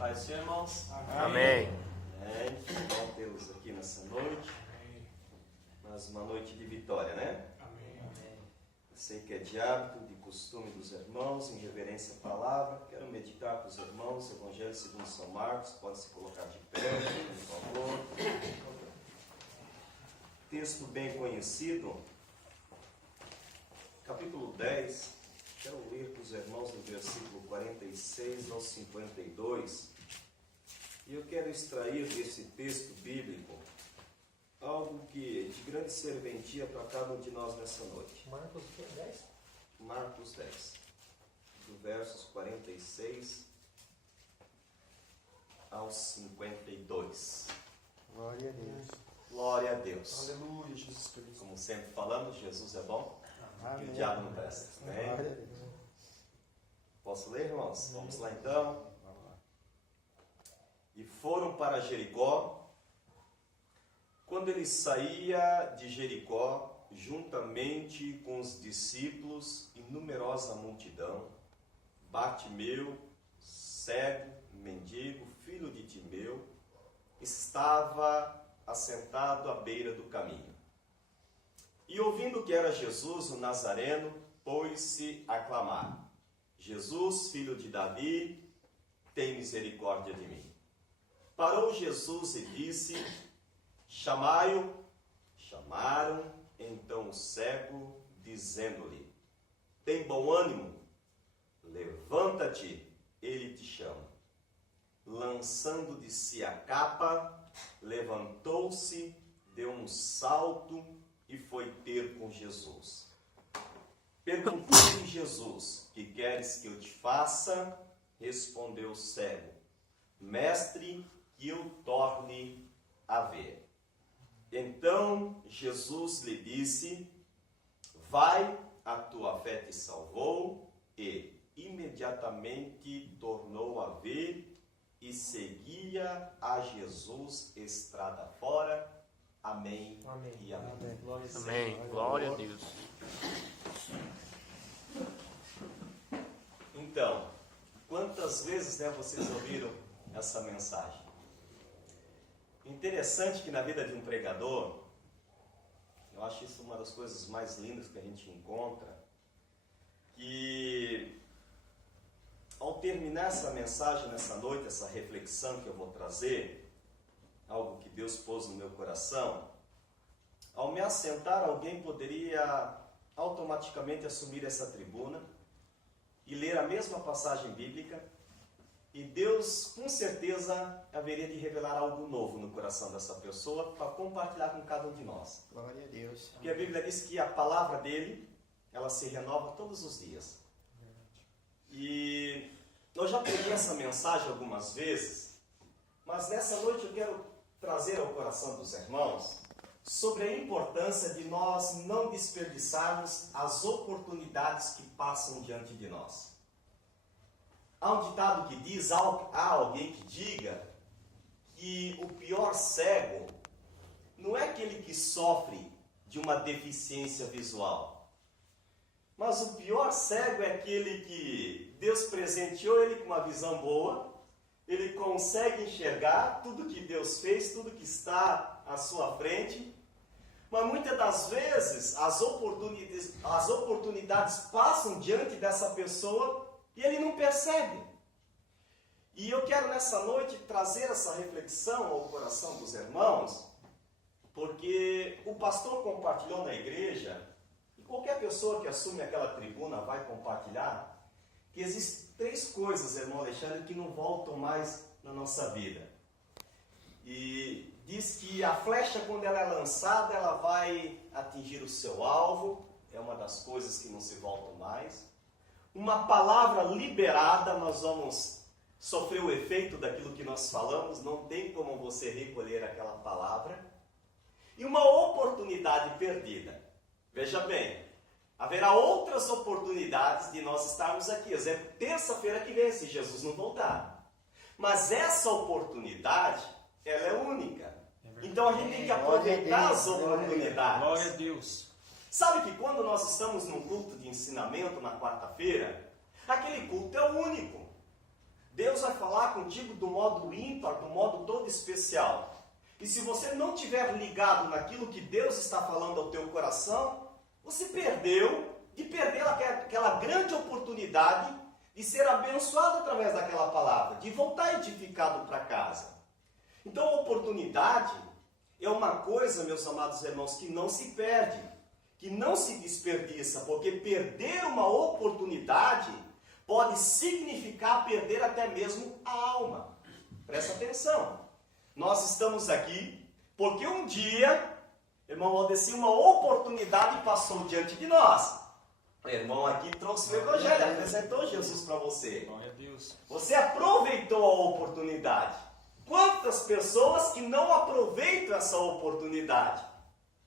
Paz do Senhor, irmãos. Amém. É bom tê-los aqui nessa noite. Mas uma noite de vitória, né? Amém. Eu sei que é de hábito, de costume dos irmãos, em reverência à palavra. Quero meditar com os irmãos, Evangelho segundo São Marcos. Pode se colocar de pé, por favor. Texto bem conhecido, capítulo 10. Quero ler para os irmãos do versículo 46 ao 52. E eu quero extrair desse texto bíblico algo que de grande serventia para cada um de nós nessa noite. Marcos 10? Marcos 10, do versos 46 ao 52. Glória a Deus. Glória a Deus. Aleluia, Jesus Cristo. Como sempre falamos, Jesus é bom Amém. e o diabo não presta. Né? Glória a Deus. Posso ler, irmãos? Vamos lá então. E foram para Jericó. Quando ele saía de Jericó, juntamente com os discípulos e numerosa multidão, Bartimeu, cego, mendigo, filho de Timeu, estava assentado à beira do caminho. E ouvindo que era Jesus, o Nazareno, pôs-se a clamar: Jesus, filho de Davi, tem misericórdia de mim. Parou Jesus e disse: chamai-o. Chamaram então o cego, dizendo-lhe: tem bom ânimo, levanta-te, ele te chama. Lançando de si a capa, levantou-se, deu um salto e foi ter com Jesus. Perguntou-lhe Jesus: que queres que eu te faça? Respondeu o cego: mestre, que eu torne a ver. Então Jesus lhe disse: vai, a tua fé te salvou. E imediatamente tornou a ver e seguia a Jesus estrada fora. Amém, Amém. e amém. Amém. Glória a Deus. Amém. Glória a Deus. Então, quantas vezes vocês ouviram essa mensagem? Interessante que na vida de um pregador, eu acho isso uma das coisas mais lindas que a gente encontra, que ao terminar essa mensagem nessa noite, essa reflexão que eu vou trazer, algo que Deus pôs no meu coração, ao me assentar, alguém poderia automaticamente assumir essa tribuna e ler a mesma passagem bíblica, e Deus com certeza haveria de revelar algo novo no coração dessa pessoa para compartilhar com cada um de nós. Glória a Deus. Porque a Bíblia diz que a palavra dele, ela se renova todos os dias. E eu já preguei essa mensagem algumas vezes, mas nessa noite eu quero trazer ao coração dos irmãos sobre a importância de nós não desperdiçarmos as oportunidades que passam diante de nós. Há um ditado que diz, há alguém que diga que o pior cego não é aquele que sofre de uma deficiência visual, mas o pior cego é aquele que Deus presenteou ele com uma visão boa, ele consegue enxergar tudo que Deus fez, tudo que está à sua frente, mas muitas das vezes as oportunidades passam diante dessa pessoa e ele não percebe. E eu quero nessa noite trazer essa reflexão ao coração dos irmãos, porque o pastor compartilhou na igreja, e qualquer pessoa que assume aquela tribuna vai compartilhar, que existem 3 coisas, irmão Alexandre, que não voltam mais na nossa vida. E diz que a flecha, quando ela é lançada, ela vai atingir o seu alvo, é uma das coisas que não se voltam mais. Uma palavra liberada, nós vamos sofrer o efeito daquilo que nós falamos, não tem como você recolher aquela palavra. E uma oportunidade perdida. Veja bem, haverá outras oportunidades de nós estarmos aqui. Exemplo, terça-feira que vem, se Jesus não voltar. Mas essa oportunidade, ela é única. Então a gente tem que aproveitar as oportunidades. Glória a Deus. Sabe que quando nós estamos num culto de ensinamento na quarta-feira, aquele culto é único. Deus vai falar contigo do modo ímpar, do modo todo especial. E se você não estiver ligado naquilo que Deus está falando ao teu coração, você perdeu aquela grande oportunidade de ser abençoado através daquela palavra, de voltar edificado para casa. Então a oportunidade é uma coisa, meus amados irmãos, que não se perde, que não se desperdiça, porque perder uma oportunidade pode significar perder até mesmo a alma. Presta atenção. Nós estamos aqui porque um dia, irmão Valdeci, uma oportunidade passou diante de nós. O irmão aqui trouxe o Evangelho, apresentou Jesus para você. Glória a Deus. Você aproveitou a oportunidade. Quantas pessoas que não aproveitam essa oportunidade?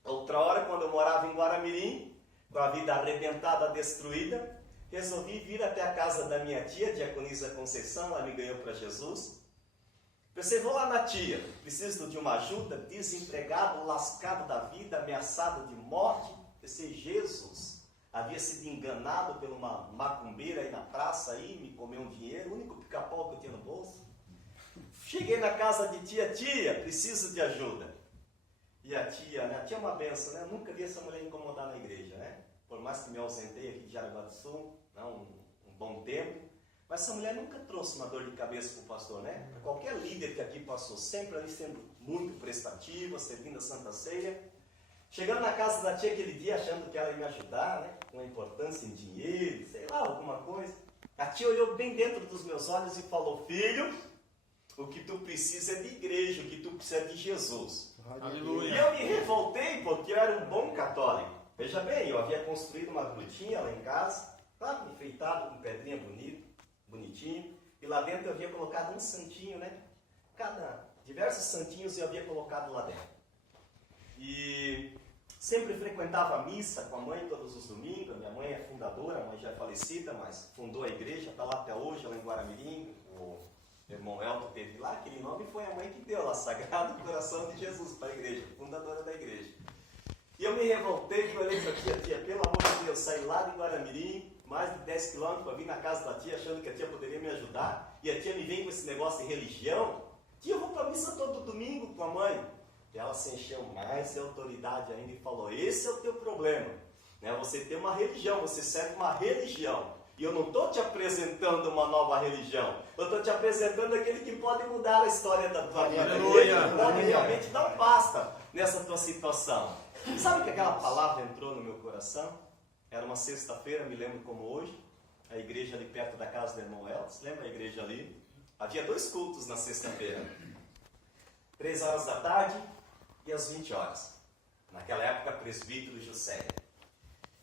Outra hora, quando eu morava em Guaramirim, com a vida arrebentada, destruída, resolvi vir até a casa da minha tia, Diaconisa Conceição, ela me ganhou para Jesus. Pensei, vou lá na tia, preciso de uma ajuda, desempregado, lascado da vida, ameaçado de morte. Pensei, Jesus, havia sido enganado por uma macumbeira aí na praça, aí, me comeu um dinheiro, o único pica-pau que eu tinha no bolso. Cheguei na casa de tia, preciso de ajuda. E a tia, né? A tia é uma benção, né? Eu nunca vi essa mulher incomodar na igreja, né? Por mais que me ausentei aqui de Jaraguá do Sul, né? um bom tempo, mas essa mulher nunca trouxe uma dor de cabeça para o pastor, né? Qualquer líder que aqui passou, sempre ali sendo muito prestativa, servindo a Santa Ceia. Chegando na casa da tia aquele dia, achando que ela ia me ajudar, né? Com a importância em dinheiro, sei lá, alguma coisa. A tia olhou bem dentro dos meus olhos e falou, filho, o que tu precisa é de igreja, o que tu precisa é de Jesus. Aleluia. E eu me revoltei porque eu era um bom católico. Veja bem, eu havia construído uma grutinha lá em casa, claro, enfeitado com pedrinha bonitinho, e lá dentro eu havia colocado um santinho, né? Diversos santinhos eu havia colocado lá dentro. E sempre frequentava a missa com a mãe todos os domingos. A minha mãe é fundadora, a mãe já é falecida, mas fundou a igreja, está lá até hoje, lá em Guaramirim. O irmão Elton teve lá, aquele nome foi a mãe que deu lá, Sagrado Coração de Jesus, para a igreja, fundadora da igreja. E eu me revoltei, falei para a tia, pelo amor de Deus, saí lá de Guaramirim, mais de 10 quilômetros, para vir na casa da tia, achando que a tia poderia me ajudar, e a tia me vem com esse negócio de religião. Tia, eu vou para a missa todo domingo com a mãe. E ela se encheu mais de autoridade ainda e falou, esse é o teu problema, né? Você tem uma religião, você serve uma religião. E eu não estou te apresentando uma nova religião, eu estou te apresentando aquele que pode mudar a história da tua vida, aquele que pode realmente dar um basta nessa tua situação. Sabe que aquela palavra entrou no meu coração? Era uma sexta-feira, me lembro como hoje, a igreja ali perto da casa do irmão Elton, lembra a igreja ali? Havia 2 cultos na sexta-feira, 3 horas da tarde e às 20 horas. Naquela época, presbítero José.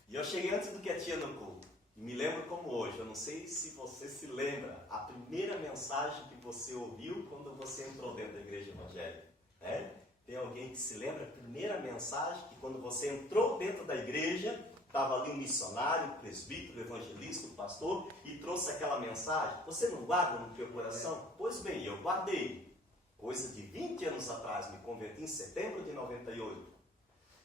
E eu cheguei antes do que a tia no culto. E me lembro como hoje, eu não sei se você se lembra, a primeira mensagem que você ouviu quando você entrou dentro da igreja evangélica, né? Tem alguém que se lembra a primeira mensagem que quando você entrou dentro da igreja, estava ali um missionário, um presbítero, um evangelista, um pastor, e trouxe aquela mensagem? Você não guarda no teu coração? Pois bem, eu guardei. Coisa de 20 anos atrás, me converti em setembro de 98.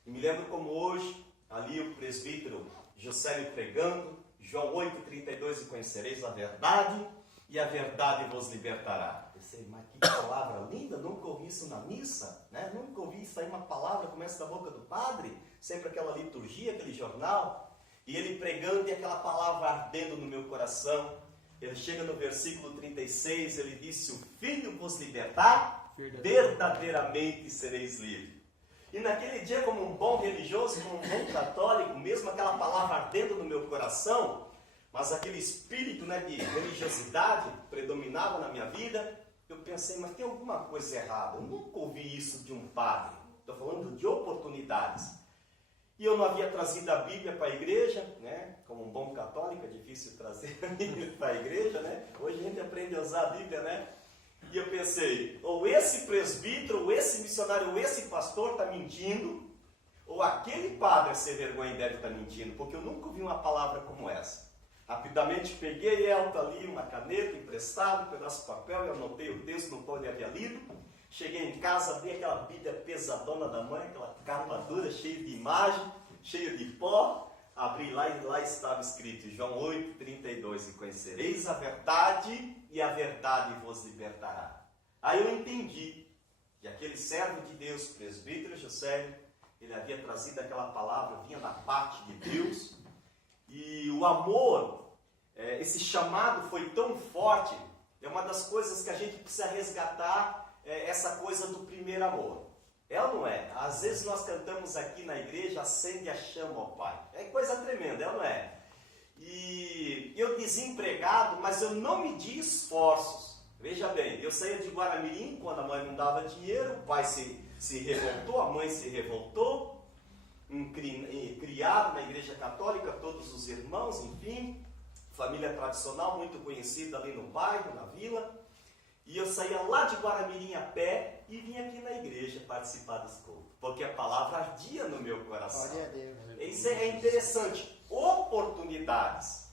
E me lembro como hoje, ali o presbítero José pregando, João 8,32, e conhecereis a verdade, e a verdade vos libertará. Pensei, mas que palavra linda, nunca ouvi isso na missa, né? Nunca ouvi sair uma palavra como essa da boca do padre, sempre aquela liturgia, aquele jornal, e ele pregando e aquela palavra ardendo no meu coração. Ele chega no versículo 36, ele diz, se o Filho vos libertar, verdadeiramente sereis livres. E naquele dia, como um bom religioso, como um bom católico, mesmo aquela palavra ardendo no meu coração, mas aquele espírito, né, de religiosidade predominava na minha vida, eu pensei, mas tem alguma coisa errada. Eu nunca ouvi isso de um padre. Estou falando de oportunidades. E eu não havia trazido a Bíblia para a igreja, né? Como um bom católico, é difícil trazer a Bíblia para a igreja, né? Hoje a gente aprende a usar a Bíblia, né? E eu pensei, ou esse presbítero, ou esse missionário, ou esse pastor está mentindo, ou aquele padre sem vergonha deve estar mentindo, porque eu nunca ouvi uma palavra como essa. Rapidamente peguei ela ali, uma caneta emprestada, um pedaço de papel, e anotei o texto no qual ele havia lido. Cheguei em casa, abri aquela Bíblia pesadona da mãe, aquela capa dura, cheia de imagem, cheia de pó. abri lá e lá estava escrito, João 8:32, e conhecereis a verdade e a verdade vos libertará. Aí eu entendi que aquele servo de Deus, presbítero José, ele havia trazido aquela palavra, vinha da parte de Deus, e o amor, esse chamado foi tão forte, é uma das coisas que a gente precisa resgatar, essa coisa do primeiro amor. É ou não é? Às vezes nós cantamos aqui na igreja, acende a chama ao Pai. É coisa tremenda, é ou não é? E eu desempregado, mas eu não medi esforços. Veja bem, eu saía de Guaramirim quando a mãe não dava dinheiro, o pai se revoltou, a mãe se revoltou, criado na igreja católica, todos os irmãos, enfim, família tradicional, muito conhecida ali no bairro, na vila. E eu saía lá de Guaramirim a pé e vinha aqui na igreja participar dos cultos, porque a palavra ardia no meu coração. Glória a Deus. Isso é interessante. Oportunidades.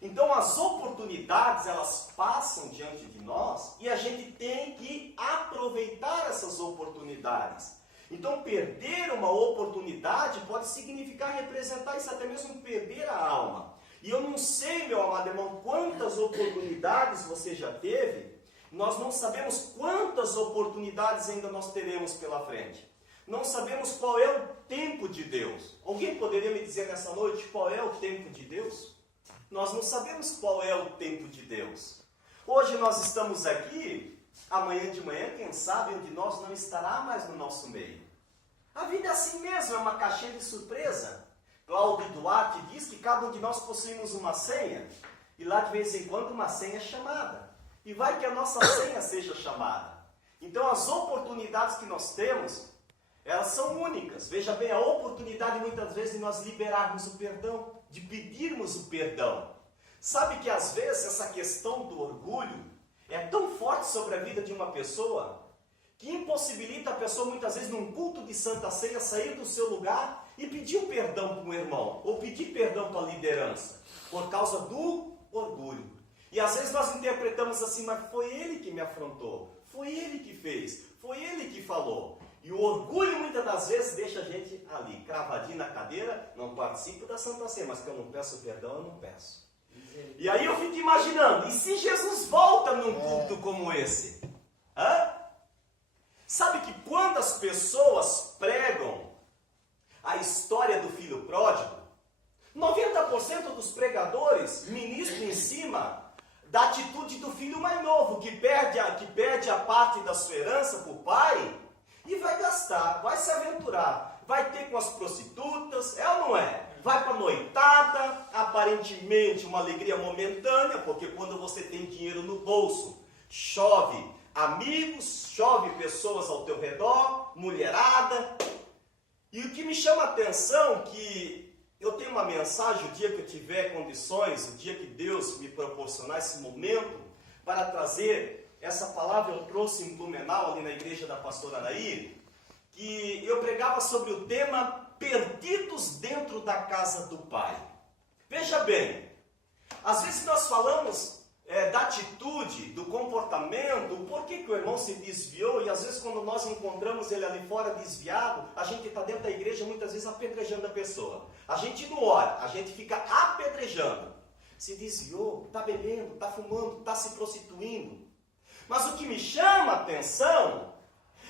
Então as oportunidades, elas passam diante de nós e a gente tem que aproveitar essas oportunidades. Então perder uma oportunidade pode significar representar isso, até mesmo perder a alma. E eu não sei, meu amado irmão, quantas oportunidades você já teve. Nós não sabemos quantas oportunidades ainda nós teremos pela frente. Não sabemos qual é o tempo de Deus. Alguém poderia me dizer nessa noite qual é o tempo de Deus? Nós não sabemos qual é o tempo de Deus. Hoje nós estamos aqui, amanhã de manhã, quem sabe, um de nós não estará mais no nosso meio. A vida é assim mesmo, é uma caixinha de surpresa. Cláudio Duarte diz que cada um de nós possuímos uma senha, e lá de vez em quando uma senha é chamada. E vai que a nossa senha seja chamada. Então as oportunidades que nós temos, elas são únicas. Veja bem, a oportunidade muitas vezes de nós liberarmos o perdão, de pedirmos o perdão. Sabe que às vezes essa questão do orgulho é tão forte sobre a vida de uma pessoa, que impossibilita a pessoa muitas vezes num culto de Santa Ceia sair do seu lugar e pedir o perdão para um irmão, ou pedir perdão para a liderança, por causa do orgulho. E às vezes nós interpretamos assim, mas foi ele que me afrontou, foi ele que fez, foi ele que falou. E o orgulho muitas das vezes deixa a gente ali, cravadinho na cadeira, não participo da Santa Ceia, mas que eu não peço perdão, eu não peço. E aí eu fico imaginando, e se Jesus volta num culto como esse? Hã? Sabe que quando as pessoas pregam a história do filho pródigo, 90% dos pregadores ministram em cima da atitude do filho mais novo, que perde a parte da sua herança para o pai e vai gastar, vai se aventurar, vai ter com as prostitutas, é ou não é? Vai para a noitada, aparentemente uma alegria momentânea, porque quando você tem dinheiro no bolso, chove amigos, chove pessoas ao teu redor, mulherada. E o que me chama a atenção que eu tenho uma mensagem, o dia que eu tiver condições, o dia que Deus me proporcionar esse momento para trazer essa palavra, eu trouxe em Blumenau, ali na igreja da pastora Anaí, que eu pregava sobre o tema perdidos dentro da casa do Pai. Veja bem, às vezes nós falamos da atitude, do comportamento, o porquê que o irmão se desviou, e às vezes quando nós encontramos ele ali fora desviado, a gente está dentro da igreja muitas vezes apedrejando a pessoa. A gente não ora, a gente fica apedrejando. Se desviou, está bebendo, está fumando, está se prostituindo. Mas o que me chama a atenção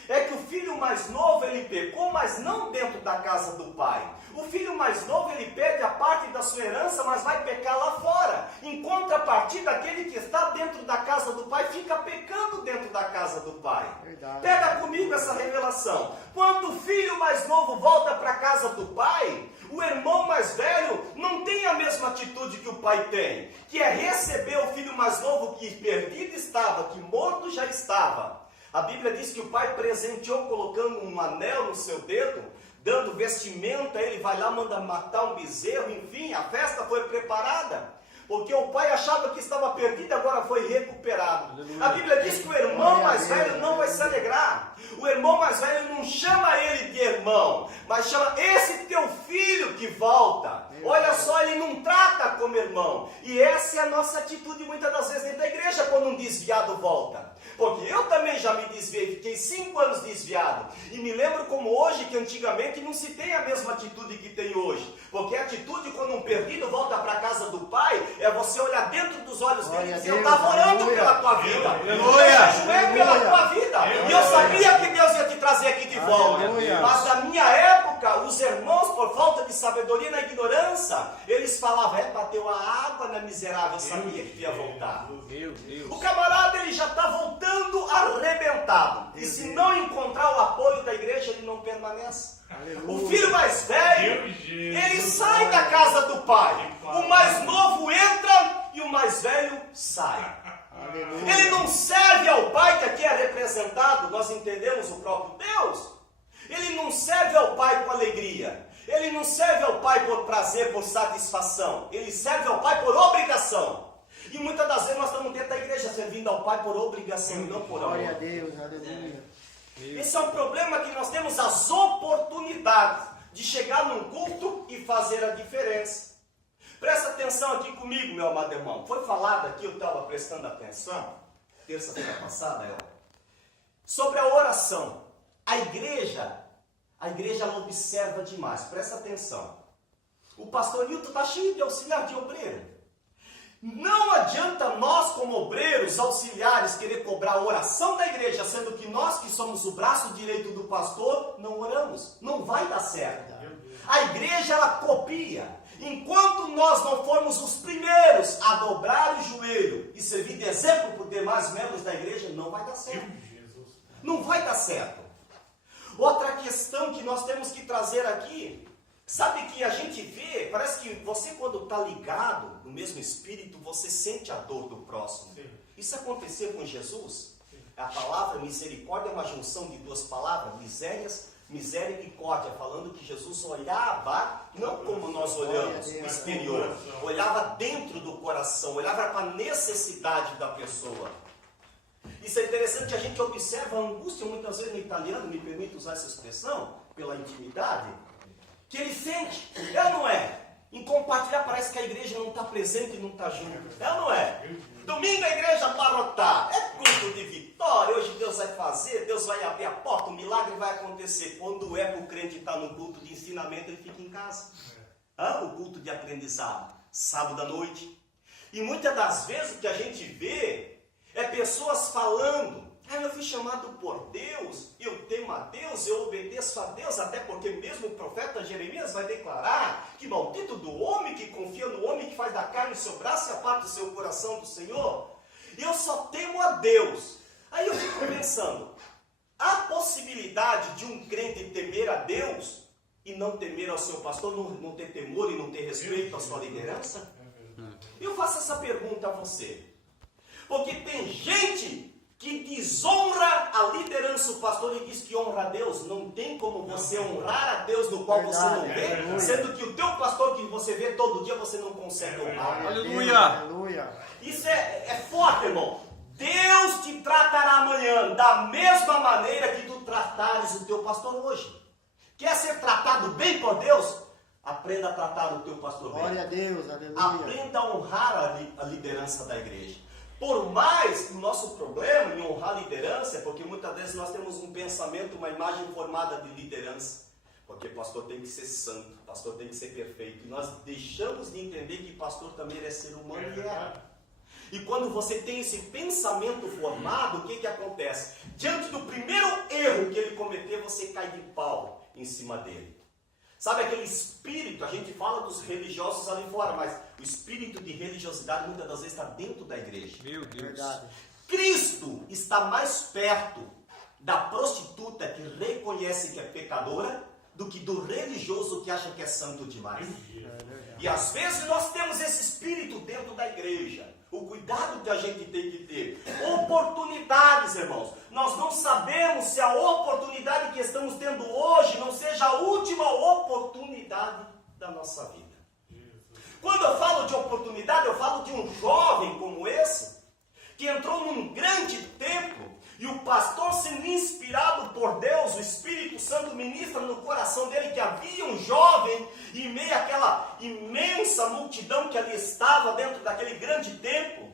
é que o filho mais novo ele pecou, mas não dentro da casa do pai. O filho mais novo ele perde a parte da sua herança, mas vai pecar lá fora. Em contrapartida, aquele que está dentro da casa do pai fica pecando dentro da casa do pai. Verdade. Pega comigo essa revelação. Quando o filho mais novo volta para a casa do pai, o irmão mais velho não tem a mesma atitude que o pai tem, que é receber o filho mais novo que perdido estava, que morto já estava. A Bíblia diz que o pai presenteou colocando um anel no seu dedo, dando vestimenta, ele vai lá, manda matar um bezerro, enfim, a festa foi preparada. Porque o pai achava que estava perdido, agora foi recuperado. A Bíblia diz que o irmão mais velho não vai se alegrar. O irmão mais velho não chama ele de irmão, mas chama esse teu filho que volta. Olha só, ele não trata como irmão. E essa é a nossa atitude muitas das vezes dentro da igreja quando um desviado volta. Porque eu também já me desviei, fiquei 5 anos desviado. E me lembro como hoje, que antigamente não se tem a mesma atitude que tem hoje. Porque a atitude quando um perdido volta para a casa do pai, é você olhar dentro dos olhos dele e dizer, eu estava orando pela tua vida. Eu jejuei pela tua vida. E eu sabia que Deus ia te trazer aqui de volta. Mas na minha época, os irmãos, por falta de sabedoria e na ignorância, eles falavam, bateu a água na miserável, eu sabia que ia voltar. O camarada, ele já está voltando arrebentado. E se não encontrar o apoio da igreja, ele não permanece. O filho mais velho, ele sai da casa do pai. O mais novo entra e o mais velho sai. Ele não serve ao pai, que aqui é representado, nós entendemos o próprio Deus. Ele não serve ao pai com alegria. Ele não serve ao pai por prazer, por satisfação. Ele serve ao pai por obrigação. E muitas das vezes nós estamos dentro da igreja servindo ao pai por obrigação, não por amor. Glória a Deus, aleluia. Esse é um problema, que nós temos as oportunidades de chegar num culto e fazer a diferença. Presta atenção aqui comigo, meu amado irmão. Foi falado aqui, eu estava prestando atenção, terça-feira passada, sobre a oração. A igreja ela observa demais, presta atenção. O pastor Nilton está cheio de auxiliar de obreiro. Não adianta nós, como obreiros, auxiliares, querer cobrar a oração da igreja, sendo que nós, que somos o braço direito do pastor, não oramos. Não vai dar certo. A igreja, ela copia. Enquanto nós não formos os primeiros a dobrar o joelho e servir de exemplo para os demais membros da igreja, não vai dar certo. Não vai dar certo. Outra questão que nós temos que trazer aqui, sabe que a gente vê, parece que você quando está ligado no mesmo espírito, você sente a dor do próximo. Sim. Isso aconteceu com Jesus. Sim. A palavra misericórdia é uma junção de duas palavras, misericórdia, falando que Jesus olhava, não como nós olhamos no exterior, olhava dentro do coração, olhava para a necessidade da pessoa. Isso é interessante, que a gente observa a angústia, muitas vezes no italiano, me permite usar essa expressão, pela intimidade, que ele sente, é ou não é? Em compartilhar, parece que a igreja não está presente e não está junto. É ou não é? Domingo a igreja abarrotar. É culto de vitória. Hoje Deus vai fazer, Deus vai abrir a porta, o milagre vai acontecer. Quando é para o crente estar no culto de ensinamento, ele fica em casa. O culto de aprendizado, sábado à noite. E muitas das vezes o que a gente vê é pessoas falando, eu fui chamado por Deus, eu temo a Deus, eu obedeço a Deus, até porque mesmo o profeta Jeremias vai declarar que maldito do homem que confia no homem, que faz da carne o seu braço e aparta o seu coração do Senhor. Eu só temo a Deus. Aí eu fico pensando, há possibilidade de um crente temer a Deus e não temer ao seu pastor, não ter temor e não ter respeito à sua liderança? Eu faço essa pergunta a você, porque tem gente que desonra a liderança do pastor e diz que honra a Deus. Não tem como você honrar a Deus no qual você não vê, sendo que o teu pastor que você vê todo dia, você não consegue honrar. Aleluia! Isso é forte, irmão. Deus te tratará amanhã da mesma maneira que tu tratares o teu pastor hoje. Quer ser tratado bem por Deus? Aprenda a tratar o teu pastor bem. Glória a Deus, aleluia. Aprenda a honrar a liderança da igreja. Por mais o nosso problema em honrar a liderança, é porque muitas vezes nós temos um pensamento, uma imagem formada de liderança. Porque pastor tem que ser santo, pastor tem que ser perfeito. E nós deixamos de entender que pastor também é ser humano e é. E quando você tem esse pensamento formado, o que acontece? Diante do primeiro erro que ele cometer, você cai de pau em cima dele. Sabe aquele espírito, a gente fala dos religiosos ali fora, mas o espírito de religiosidade muitas das vezes está dentro da igreja. Meu Deus. Verdade. Cristo está mais perto da prostituta que reconhece que é pecadora do que do religioso que acha que é santo demais. E às vezes nós temos esse espírito dentro da igreja. O cuidado que a gente tem que ter. Oportunidades, irmãos. Nós não sabemos se a oportunidade que estamos tendo hoje não seja a última oportunidade da nossa vida. Quando eu falo falo de oportunidade, eu falo de um jovem como esse, que entrou num grande templo, e o pastor, sendo inspirado por Deus, o Espírito Santo ministra no coração dele que havia um jovem, em meio àquela imensa multidão que ali estava dentro daquele grande templo.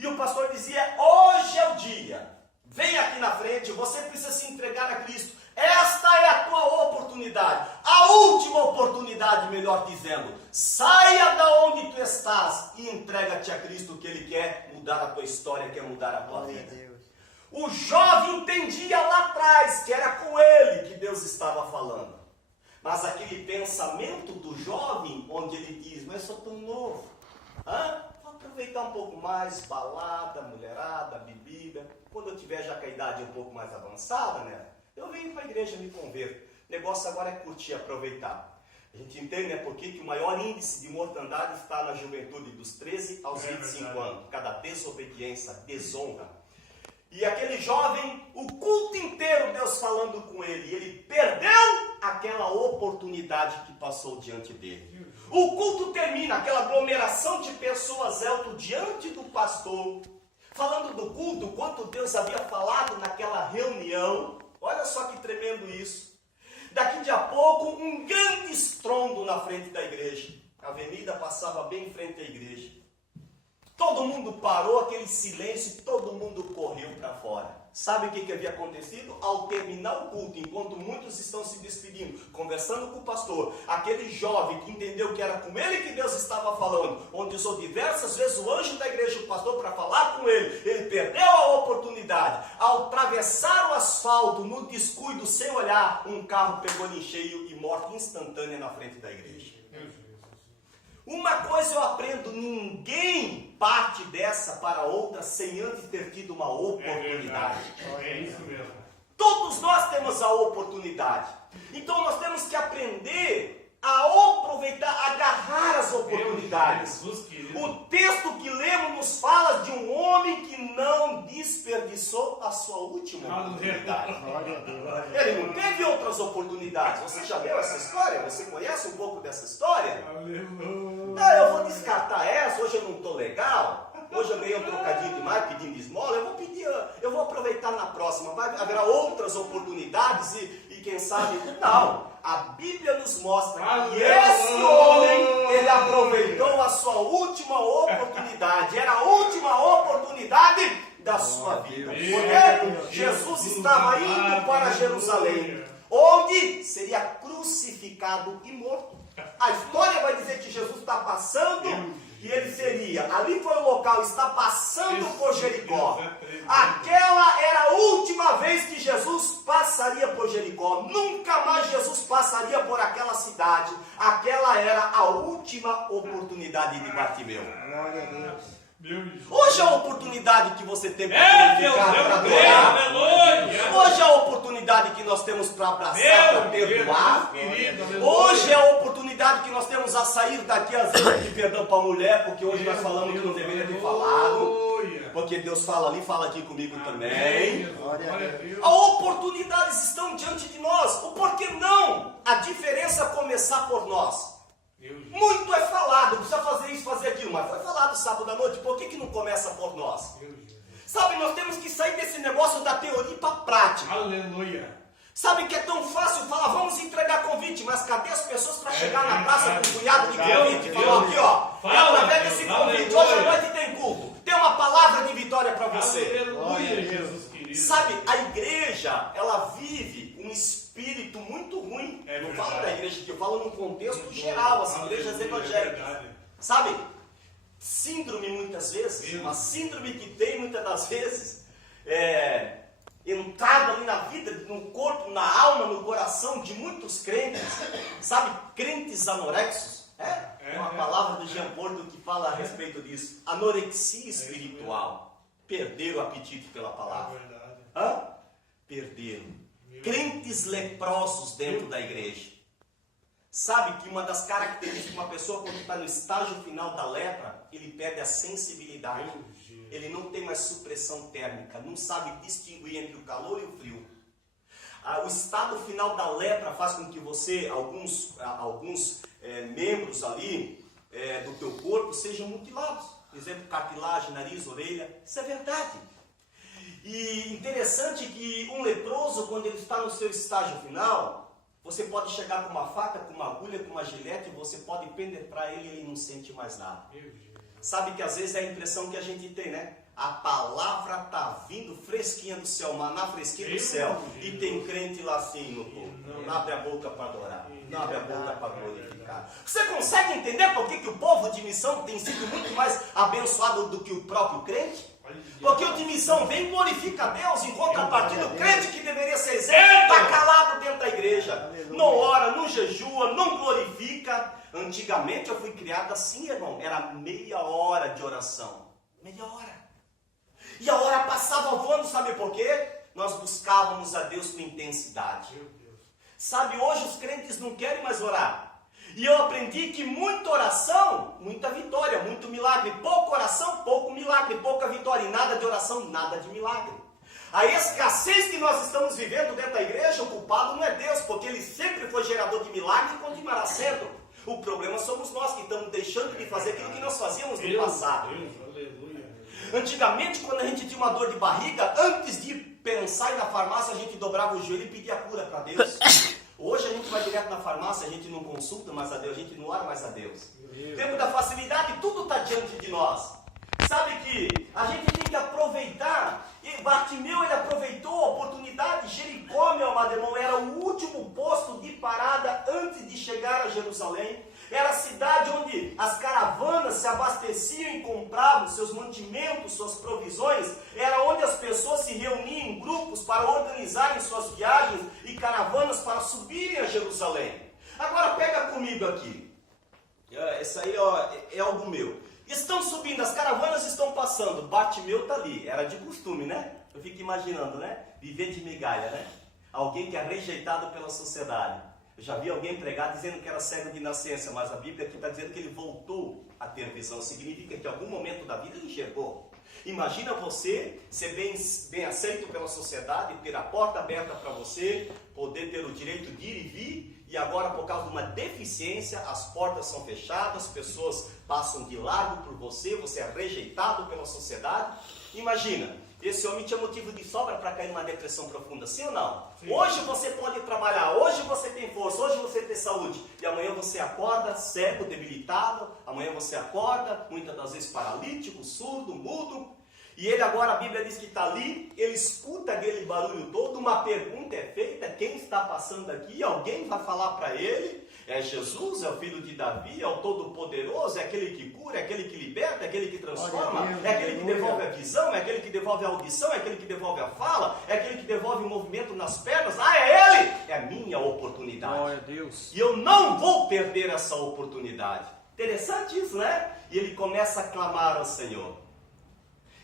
E o pastor dizia: hoje é o dia, vem aqui na frente, você precisa se entregar a Cristo. Esta é a tua oportunidade, a última oportunidade, melhor dizendo. Saia da onde tu estás e entrega-te a Cristo, que Ele quer mudar a tua história, quer mudar a tua vida. O jovem entendia lá atrás que era com ele que Deus estava falando. Mas aquele pensamento do jovem, onde ele diz: mas eu sou tão novo, vou aproveitar um pouco mais, balada, mulherada, bebida. Quando eu tiver já com a idade um pouco mais avançada, né, eu venho para a igreja me converter. O negócio agora é curtir, aproveitar. A gente entende, né, por que o maior índice de mortandade está na juventude dos 13 aos 25 anos. Por causa da desobediência, desonra. E aquele jovem, o culto inteiro Deus falando com ele, ele perdeu aquela oportunidade que passou diante dele. O culto termina, aquela aglomeração de pessoas, Elton, diante do pastor, falando do culto, quanto Deus havia falado naquela reunião. Olha só que tremendo isso. Daqui de a pouco, um grande estrondo na frente da igreja. A avenida passava bem em frente à igreja. Todo mundo parou, aquele silêncio, todo mundo correu para fora. Sabe o que havia acontecido? Ao terminar o culto, enquanto muitos estão se despedindo, conversando com o pastor, aquele jovem que entendeu que era com ele que Deus estava falando, onde usou diversas vezes o anjo da igreja, o pastor, para falar com ele perdeu a oportunidade. Ao atravessar o asfalto, no descuido, sem olhar, um carro pegou ele em cheio e morte instantânea na frente da igreja. Uma coisa eu aprendo: ninguém parte dessa para outra sem antes ter tido uma oportunidade. É isso mesmo. Todos nós temos a oportunidade. Então nós temos que aprender a aproveitar, a agarrar as oportunidades. O texto que lemos nos fala de um homem que não desperdiçou a sua última oportunidade. Ele não teve outras oportunidades. Você já leu essa história? Você conhece um pouco dessa história? Não, eu vou descartar essa, hoje eu não estou legal. Hoje eu ganhei um trocadinho demais pedindo esmola. Eu vou aproveitar na próxima. Haverá outras oportunidades e quem sabe... Não, a Bíblia nos mostra que esse homem, ele aproveitou a sua última oportunidade. Era a última oportunidade da sua vida. Porque Jesus estava indo para Jerusalém, onde seria crucificado e morto. A história vai dizer que Jesus está passando... E ele seria, ali foi o local, está passando por Jericó. Aquela era a última vez que Jesus passaria por Jericó. Nunca mais Jesus passaria por aquela cidade. Aquela era a última oportunidade de Bartimeu. Glória a Deus. Hoje é a oportunidade que você tem para glorificar, para adorar. Hoje é a oportunidade que nós temos para abraçar, para perdoar. Hoje é a oportunidade que nós temos a sair daqui às vezes pedir perdão para a mulher, porque hoje nós falamos que não deveria ter falado. Porque Deus fala ali, fala aqui comigo também. As oportunidades estão diante de nós. O porquê não? A diferença é começar por nós. Muito é falado, precisa fazer isso, fazer aquilo, mas foi falado sábado à noite, por que não começa por nós? Sabe, nós temos que sair desse negócio da teoria para a prática. Aleluia. Sabe que é tão fácil falar, vamos entregar convite, mas cadê as pessoas para chegar na praça com um punhado de convite e falar aqui, ó, através desse convite, hoje à noite tem culto, tem uma palavra de vitória para você. Aleluia, Jesus querido. Sabe, a igreja, ela vive um espírito muito ruim. Não falo da igreja aqui, eu falo num contexto geral, as igrejas evangélicas. Sabe, síndrome muitas vezes, uma síndrome que tem muitas das vezes, entrado ali na vida, no corpo, na alma, no coração de muitos crentes, sabe, crentes anorexos. É uma palavra do Jean Porto que fala a respeito disso. Anorexia espiritual. Perderam o apetite pela palavra. Perderam. Crentes leprosos dentro da igreja. Sabe que uma das características de uma pessoa quando está no estágio final da lepra, ele perde a sensibilidade. Ele não tem mais supressão térmica, não sabe distinguir entre o calor e o frio. O estado final da lepra faz com que você, alguns membros ali, do teu corpo sejam mutilados. Por exemplo, cartilagem, nariz, orelha. Isso é verdade. E interessante que um leproso, quando ele está no seu estágio final, você pode chegar com uma faca, com uma agulha, com uma gilete, você pode penetrar ele e ele não sente mais nada. Sabe que às vezes é a impressão que a gente tem, né? A palavra está vindo fresquinha do céu, maná fresquinha do céu. E tem crente lá assim no povo. Não abre a boca para adorar. Não abre a boca para glorificar. Você consegue entender por que o povo de missão tem sido muito mais abençoado do que o próprio crente? Porque o de missão vem e glorifica a Deus, em contrapartida o crente que deveria ser exemplo está calado dentro da igreja. Não ora, não jejua, não glorifica. Antigamente eu fui criado assim, irmão. Era meia hora de oração. Meia hora. E a hora passava voando, sabe por quê? Nós buscávamos a Deus com intensidade. Sabe, hoje os crentes não querem mais orar. E eu aprendi que muita oração, muita vitória, muito milagre. Pouca oração, pouco milagre. Pouca vitória e nada de oração, nada de milagre. A escassez que nós estamos vivendo dentro da igreja, o culpado não é Deus, porque Ele sempre foi gerador de milagre e continuará sendo. O problema somos nós que estamos deixando de fazer aquilo que nós fazíamos no passado. Antigamente, quando a gente tinha uma dor de barriga, antes de pensar em ir na farmácia, a gente dobrava o joelho e pedia cura para Deus. Hoje a gente vai direto na farmácia, a gente não consulta mais a Deus, a gente não ora mais a Deus. Tempo da facilidade, tudo está diante de nós. Sabe que a gente tem que aproveitar. E Bartimeu, ele aproveitou a oportunidade. Jericó, meu amado irmão, era o último posto de parada antes de chegar a Jerusalém. Era a cidade onde as caravanas se abasteciam e compravam seus mantimentos, suas provisões. Era onde as pessoas se reuniam em grupos para organizarem suas viagens e caravanas para subirem a Jerusalém. Agora pega comigo aqui. Isso aí é algo meu. Estão subindo, as caravanas estão passando. Bartimeu está ali. Era de costume, né? Eu fico imaginando, né? Viver de migalha, né? Alguém que é rejeitado pela sociedade. Eu já vi alguém pregar dizendo que era cego de nascença, mas a Bíblia aqui está dizendo que ele voltou a ter visão. Significa que em algum momento da vida ele enxergou. Imagina você ser bem aceito pela sociedade, ter a porta aberta para você, poder ter o direito de ir e vir, e agora por causa de uma deficiência, as portas são fechadas, pessoas passam de largo por você, você é rejeitado pela sociedade. Imagina. Esse homem tinha motivo de sobra para cair numa depressão profunda, sim ou não? Sim. Hoje você pode trabalhar, hoje você tem força, hoje você tem saúde, e amanhã você acorda cego, debilitado, amanhã você acorda, muitas das vezes paralítico, surdo, mudo, e ele agora, a Bíblia diz que está ali, ele escuta aquele barulho todo, uma pergunta é feita, quem está passando aqui? Alguém vai falar para ele? É Jesus, é o filho de Davi, é o Todo-Poderoso, é aquele que cura, é aquele que liberta, é aquele que transforma, é aquele que devolve a visão, é aquele que devolve a audição, é aquele que devolve a fala, é aquele que devolve o movimento nas pernas. Ah, é ele! É a minha oportunidade. Glória a Deus. E eu não vou perder essa oportunidade. Interessante isso, né? E ele começa a clamar ao Senhor.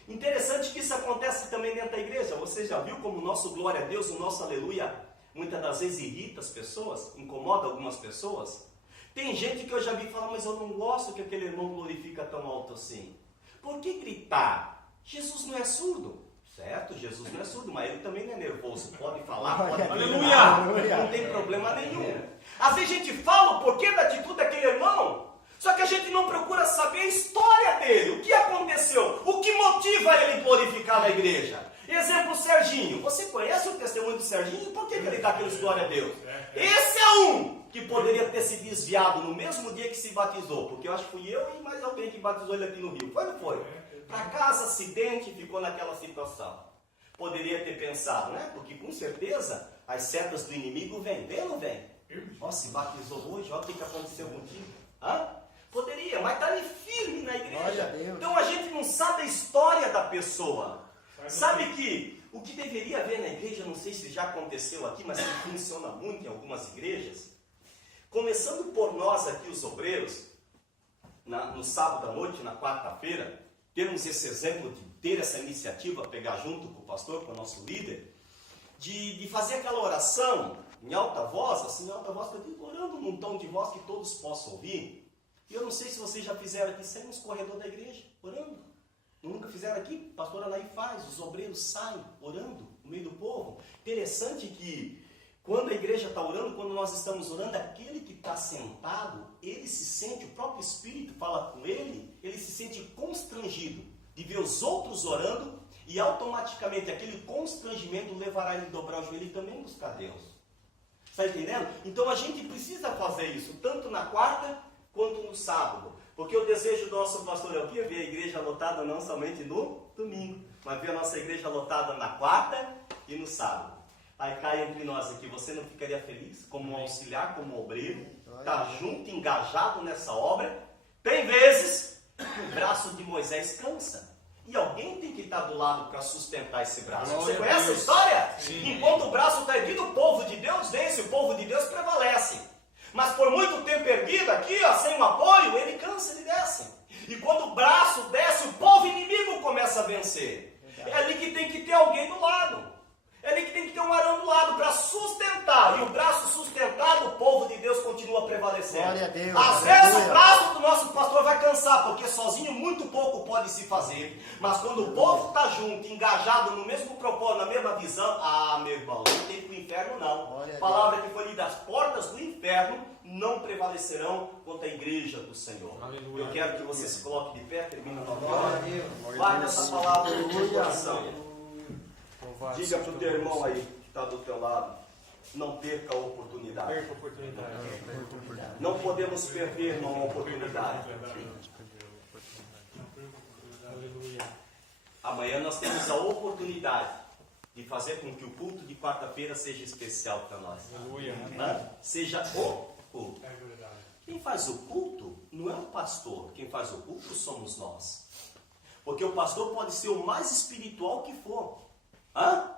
Interessante que isso acontece também dentro da igreja. Você já viu como o nosso glória a Deus, o nosso aleluia, muitas das vezes irrita as pessoas, incomoda algumas pessoas? Tem gente que eu já vi falar, mas eu não gosto que aquele irmão glorifica tão alto assim. Por que gritar? Jesus não é surdo. Certo, Jesus não é surdo, mas ele também não é nervoso. Pode falar, pode gritar, não tem problema nenhum. Às vezes a gente fala o porquê da atitude daquele irmão, só que a gente não procura saber a história dele, o que aconteceu, o que motiva ele glorificar na igreja. Exemplo, Serginho. Você conhece o testemunho do Serginho? Por que ele dá aqueles glória a Deus? Esse é um que poderia ter se desviado no mesmo dia que se batizou, porque eu acho que fui eu e mais alguém que batizou ele aqui no Rio. Foi ou não foi? Para casa, acidente, ficou naquela situação. Poderia ter pensado, né? Porque com certeza as setas do inimigo vêm ou não vêm? Ó, se batizou hoje, olha o que aconteceu contigo. Hã? Poderia, mas está ali firme na igreja. Então a gente não sabe a história da pessoa. Sabe que o que deveria haver na igreja, não sei se já aconteceu aqui, mas que funciona muito em algumas igrejas, começando por nós aqui, os obreiros, no sábado à noite, na quarta-feira, termos esse exemplo de ter essa iniciativa, pegar junto com o pastor, com o nosso líder, de fazer aquela oração em alta voz, assim, em alta voz, que eu digo, orando num tom de voz que todos possam ouvir. E eu não sei se vocês já fizeram aqui, saem nos corredores da igreja, orando. Nunca fizeram aqui? A pastora Laí faz, os obreiros saem orando no meio do povo. Interessante que quando a igreja está orando, quando nós estamos orando, aquele que está sentado, ele se sente, o próprio Espírito Espírito fala com ele se sente constrangido de ver os outros orando e automaticamente aquele constrangimento levará ele a dobrar o joelho e também buscar Deus. Está entendendo? Então a gente precisa fazer isso, tanto na quarta quanto no sábado. Porque o desejo do nosso pastor é o quê? Ver a igreja lotada não somente no domingo, mas ver a nossa igreja lotada na quarta e no sábado. Aí cai entre nós aqui, você não ficaria feliz como um auxiliar, como um obreiro, tá junto, engajado nessa obra? Tem vezes o braço de Moisés cansa. E alguém tem que estar do lado para sustentar esse braço. Você conhece a história? Sim. Enquanto o braço está erguido, o povo de Deus vence, o povo de Deus prevalece. Mas por muito tempo erguido aqui, ó, sem um apoio, ele cansa, ele desce. E quando o braço desce, o povo inimigo começa a vencer. É ali que tem que ter alguém do lado. É ali que tem que ter um arão do lado para sustentar. E o braço sustentado, o povo de Deus continua prevalecendo. Glória a Deus. Às vezes o braço do nosso pastor vai cansar, porque sozinho muito pouco pode se fazer. Mas quando o povo está junto, engajado no mesmo propósito, na mesma visão, meu irmão, não tem para o inferno não. A palavra que foi lida, as portas do inferno não prevalecerão contra a igreja do Senhor. Aleluia. Eu quero que você se coloque de pé, termina a glória. Guarde essa palavra no teu coração. Diga para o teu irmão aí, que está do teu lado, não perca a oportunidade. Perca a oportunidade. Não podemos perder uma oportunidade. Aleluia. Amanhã nós temos a oportunidade de fazer com que o culto de quarta-feira seja especial para nós. Aleluia. Seja o culto. Quem faz o culto não é o pastor. Quem faz o culto somos nós. Porque o pastor pode ser o mais espiritual que for.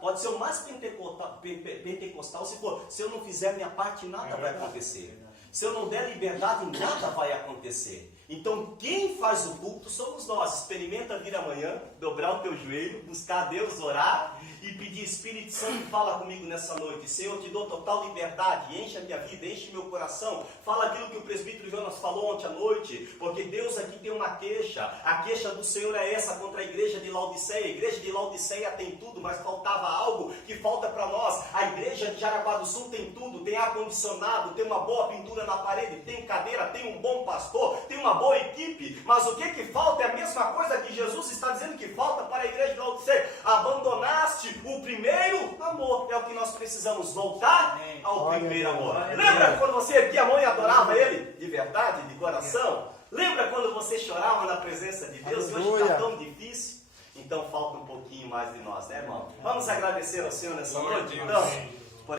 Pode ser o mais pentecostal se for. Se eu não fizer minha parte, nada vai acontecer. Se eu não der liberdade, nada vai acontecer. Então quem faz o culto somos nós. Experimenta vir amanhã, dobrar o teu joelho, buscar a Deus, orar e pedir: Espírito Santo, fala comigo nessa noite. Senhor, eu te dou total liberdade, enche a minha vida, enche meu coração. Fala aquilo que o presbítero Jonas falou ontem à noite, porque Deus aqui tem uma queixa. A queixa do Senhor é essa contra a igreja de Laodiceia. A igreja de Laodiceia tem tudo, mas faltava algo que falta para nós. A igreja de Jaraguá do Sul tem tudo, tem ar-condicionado, tem uma boa pintura na parede, tem cadeira, tem um bom pastor, tem uma boa equipe, mas o que falta é a mesma coisa que Jesus está dizendo que falta para a igreja de Laodiceia. Abandonaste o primeiro amor. É o que nós precisamos, voltar ao primeiro amor. Lembra quando você erguia a mão e adorava Ele de verdade, de coração? Lembra quando você chorava na presença de Deus? Hoje está tão difícil. Então falta um pouquinho mais de nós, né, irmão? Vamos agradecer ao Senhor nessa noite, então.